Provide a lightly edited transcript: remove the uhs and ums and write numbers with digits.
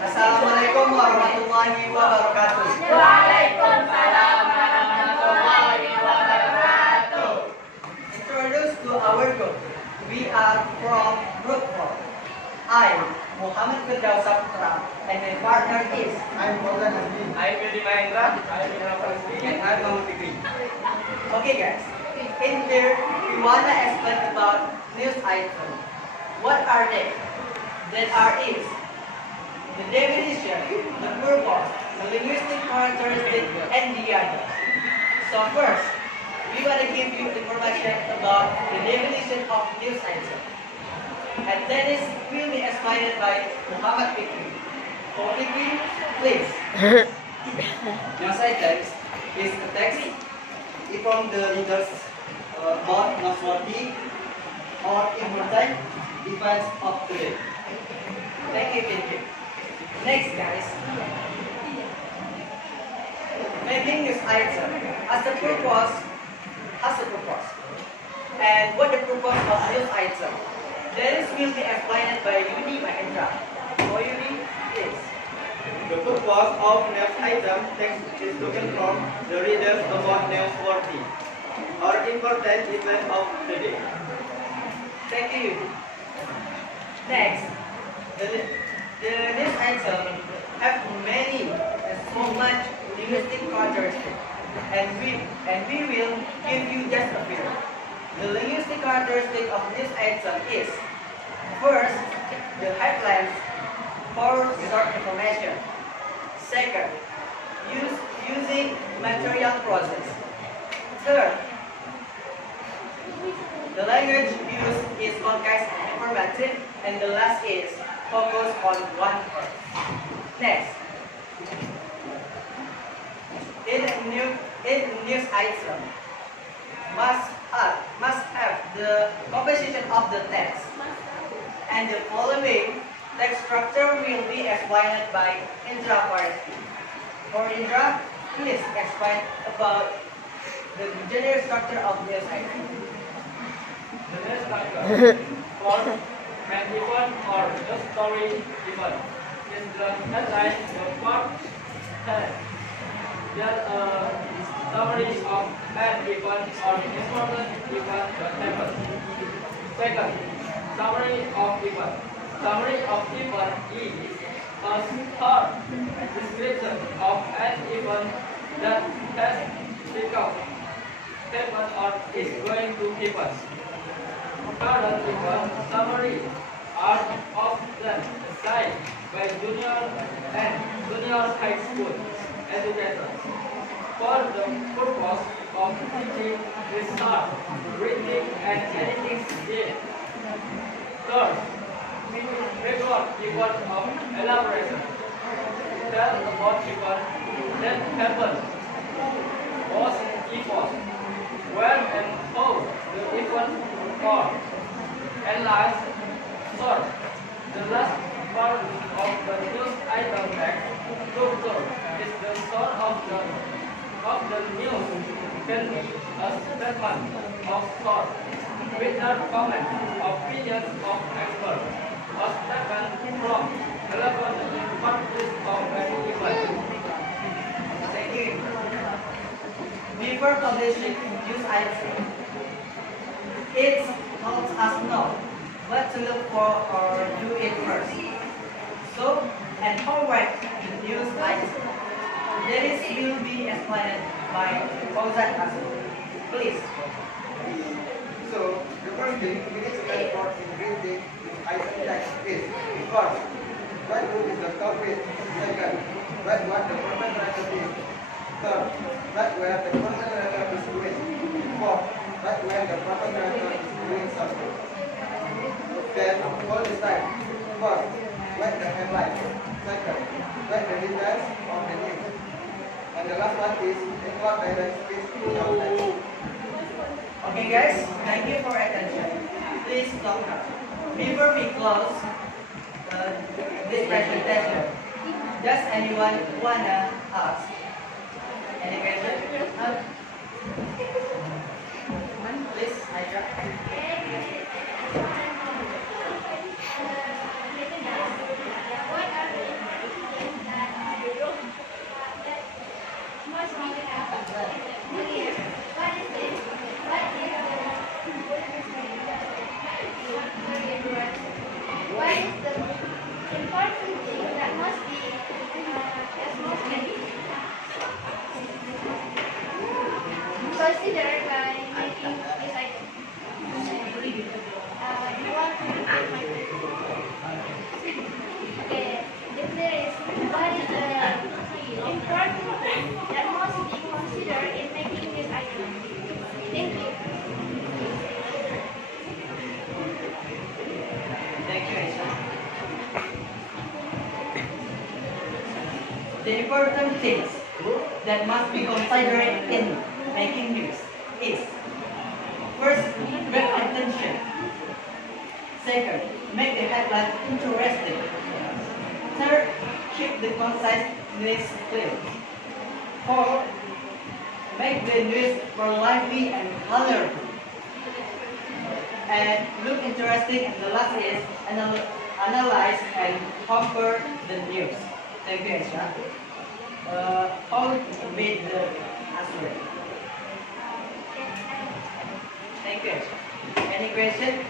Assalamualaikum warahmatullahi wabarakatuh. Waalaikumsalam warahmatullahi wabarakatuh. Introduced to our group, we are from Group 4. I, Muhammad Firdaus Saputra, and my partner is I'm Maulana Azmi. I'm Yudi Mahendra. I'm Indra Palestine. and I'm Mahmoud Fikri. Okay guys, in here we wanna explain about news items. What are they? That are is the definition, the purpose, the linguistic characteristic, and the others. So first, we wanna give you information about the definition of news item. And that is will be explained by Muhammad Fikri. So Fikri, please. News items is a text from the leaders about newsworthy or important events of the day. Thank you, Fikri. Next, guys. Making news item as a purpose, and what the purpose of news item. That is will be explained by Yudi Mahendra. So Yudi, please. The purpose of news item text is to inform the readers about newsworthy or important event of the day. Thank you, Yudi. Next, the news item have many and so much linguistic characteristics, and we will give you just a few. The linguistic characteristic of this item is first, the headlines for short information. Second, using material process. Third, the language used is concise and informative, and the last is focus on one word. Next, in news item must have the composition of the text, and the following text structure will be explained by Indra Farsi. For Indra, please explain about the general structure of news item. The news structure for an event or the story event is the headline, the part head. There summary of an event or important event that happened. Second, summary of event. Summary of event is a short description of an event that has become happened or is going to happen. Third, event summary are often assigned by junior and junior high school educators for the purpose of teaching research, reading, and editing skills. Third, record event of elaboration. Tell about event that happened, was epoch, when and how the event occurred. And last, short. The last part of the news item text structure is the source of the news can be a statement of thought, without comment, opinions of experts, a statement from relevant parties of an event. Thank you. Before publishing news item, it helps us know what to look for or do it first. So, and how write the news item. That is will be explained by Fauzan Azmi. Please. So, the first thing we need to learn about in reading this item text is first, what who is the culprit? Second, what the perpetrator is. Third, what where the perpetrator is doing. Fourth, what where the perpetrator is doing something. Then, all this time, first, what the headline. Second, what the details of the news. And the last one is include direct speech without text. Okay guys, thank you for attention. Please stop now. Before we close this presentation, does anyone wanna ask any question? Please, Aisha. consider by making this item? You want to repeat my question? Okay. The clear is what is the important thing that must be considered in making this item? Thank you. Thank you, Aisha. The important things that must be considered in making news is: first, grab attention. Second, make the headline interesting. Third, keep the conciseness clear. Fourth, make the news more lively and colorful. And look interesting. And the last is analyze and compare the news. Thank you, Aisha. How you made the answer? Thank you, Aisha. Any question?